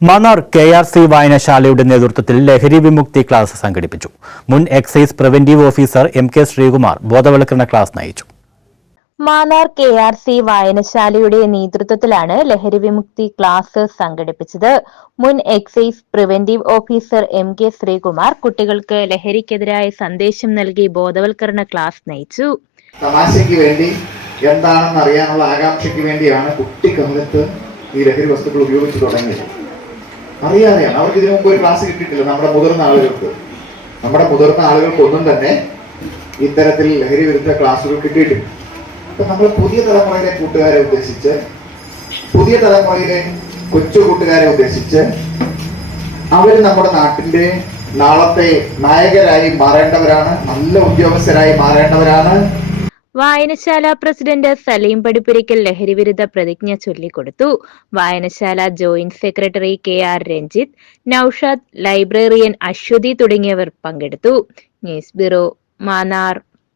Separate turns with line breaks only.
മണാർ K R C വായനശാലയുടെ നേതൃത്വത്തിൽ ലഹരി വിമുക്തി ക്ലാസ് സംഘടിപ്പിച്ചു. മുൻ excise preventive officer M K Sreekumar ബോധവൽക്കരണ ക്ലാസ് നയിച്ചു.
മാന്നാർ കെ ആർ സി വായനശാലയുടെ നേതൃത്വത്തിലാണ് ലഹരി വിമുക്തി ക്ലാസ് സംഘടിപ്പിച്ചത്. മുൻ excise preventive officer M K Sreekumar കുട്ടികൾക്ക് ലഹരിക്കെതിരായ സന്ദേശം നൽകി ബോധവൽക്കരണ ക്ലാസ് നയിച്ചു.
തമാശയ്ക്ക് വേണ്ടി എന്താണെന്ന് അറിയാനുള്ള ആകാംക്ഷയ്ക്ക് വേണ്ടിയാണ് കുട്ടിക്കാലത്ത് ഈ ലഹരി വസ്തുക്കൾ ഉപയോഗിച്ചു തുടങ്ങിയത്. അറിയാതെയാണ് അവർക്ക് ഇതിനു മുമ്പ് ഒരു ക്ലാസ് കിട്ടിയിട്ടില്ല. നമ്മുടെ മുതിർന്ന ആളുകൾക്ക്. നമ്മുടെ മുതിർന്ന ആളുകൾക്കൊന്നും തന്നെ ഇത്തരത്തിൽ ലഹരി വിരുദ്ധ ക്ലാസ്സുകൾ കിട്ടിയിട്ടില്ല. അപ്പൊ നമ്മൾ പുതിയ തലമുറയിലെ കൂട്ടുകാരെ ഉദ്ദേശിച്ച് പുതിയ തലമുറയിലെ കൊച്ചു കൂട്ടുകാരെ ഉദ്ദേശിച്ച് അവർ നമ്മുടെ നാട്ടിന്റെ നാളത്തെ നായകരായി മാറേണ്ടവരാണ് നല്ല ഉദ്യോഗസ്ഥരായി മാറേണ്ടവരാണ്.
വായനശാല പ്രസിഡന്റ് സലീം പടിപ്പുരയ്ക്കൽ ലഹരിവിരുദ്ധ പ്രതിജ്ഞ ചൊല്ലിക്കൊടുത്തു. വായനശാല joint secretary K R Ranjith Noushad librarian Aswathy തുടങ്ങിയവർ പങ്കെടുത്തു. News bureau Mannar.